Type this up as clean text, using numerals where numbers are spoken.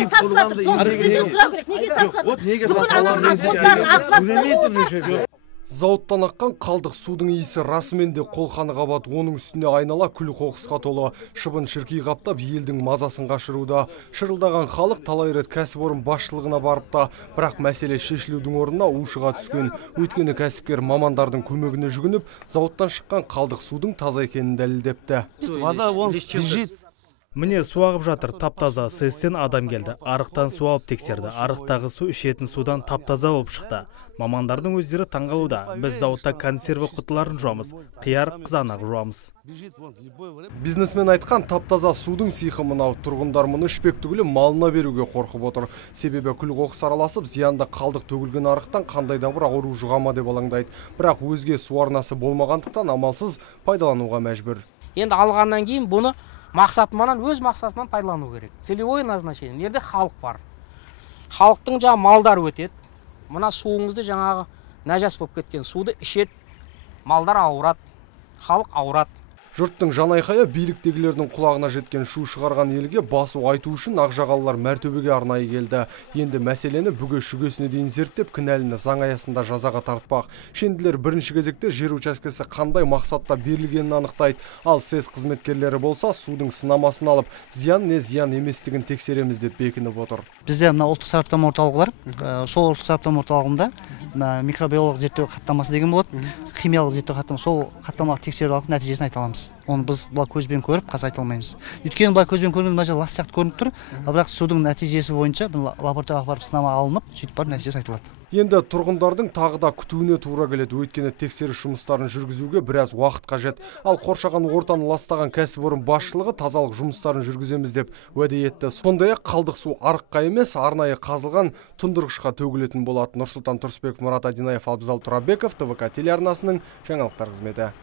неге сасып жатыр? Соны сізден сұрау керек. Неге сасып жатыр? Зауыттан аққан қалдық судың иісі расымен де қолқаны қабат, оның үстіне айнала күл қоқысқа толы. Шыбын шіркей қаптап елдің мазасын қашыруда. Шырылдаған халық талай рет кәсіпорын басшылығына барыпта, бірақ мәселе шешілудің орнына ушыға түскен. Өйткені кәсіпкер мамандардың көмегіне жүгініп, зауыттан шыққан қалдық судың таза екенін дәлелдепті. Вода вон бежит. Міне су ағып жатыр, таптаза. СС-тен адам келді. Арықтан су алып тексерді. Арықтағы су ішетін судан таптаза болып шықты. Мамандардың өздері таңғалуда. Біз зауытта консерві құтыларын жуамыз, қияр, қызанақ жуамыз. Бизнесмен айтқан таптаза судың сиқы мынау. Тұрғындар мұны ішпек түгілі малына беруге қорқып отыр. Себебі күл қоқыс араласып, зиянда қалдық төгілген арықтан қандай да бір ауру жұғама деп алаңдайды. Бірақ өзге су арнасы болмағандықтан амалсыз пайдалануға мәжбүр. Енді алғаннан кейін бұны мақсатынан, өз мақсатынан пайдалану керек. Целевое назначение. Мерде халық бар. Халықтың жаңа малдар өтеді. Мына суыңызды жаңағы нәжас болып кеткен суды ішет, малдар ауырат, халық ауырат. Жұрттың жанайқайы биліктегілердің құлағына жеткен шу шығарған елге басу айту үшін ақжағалылар мәртөбеге арнайы келді. Енді мәселені бүге шүгесіне дейін зерттеп, кінәліні заң аясында жазаға тартпақ. Шенділер бірінші кезекте жер учаскесі қандай мақсатта берілгенін анықтайды. Ал СС қызметкерлері болса, судың сынамасын алып, зиян не зиян еместігін тексереміз деп бекініп отыр. Бізде мына ұлттық сараптама орталығы бар. Сол ұлттық сараптама орталығында микробиолог зерттеу хаттамасы деген болады. Химиялық зерттеу хаттамасы, сол хаттамаға тексеріп алып нәтижесін айта аламыз. Оны біз бұлай көзбен көріп, қазір айта алмаймыз. Өйткені бұлай көзбен көрген мына лас сияқты көрініп тұр, бірақ судың нәтижесі бойынша лабораторияға барып сынама алынып, сөйтіп барып нәтижесі айтылады. Енді тұрғындардың тағы да күтуіне тура келеді. Өйткені тексеріс жұмыстарын жүргізуге біраз уақыт қажет. Ал қоршаған ортаны ластаған кәсіпорын басшылығы тазалық жұмыстарын жүргіземіз деп уәде етті. Сондай-ақ қалдық су арыққа емес, арнайы қазылған тұндырғышқа төгілетін болады. Нұрсұлтан Тұрысбеков, Мұрат Адинаев, Абзал Тұрабеков, ТВК телеарнасының жаңалықтар қызметі.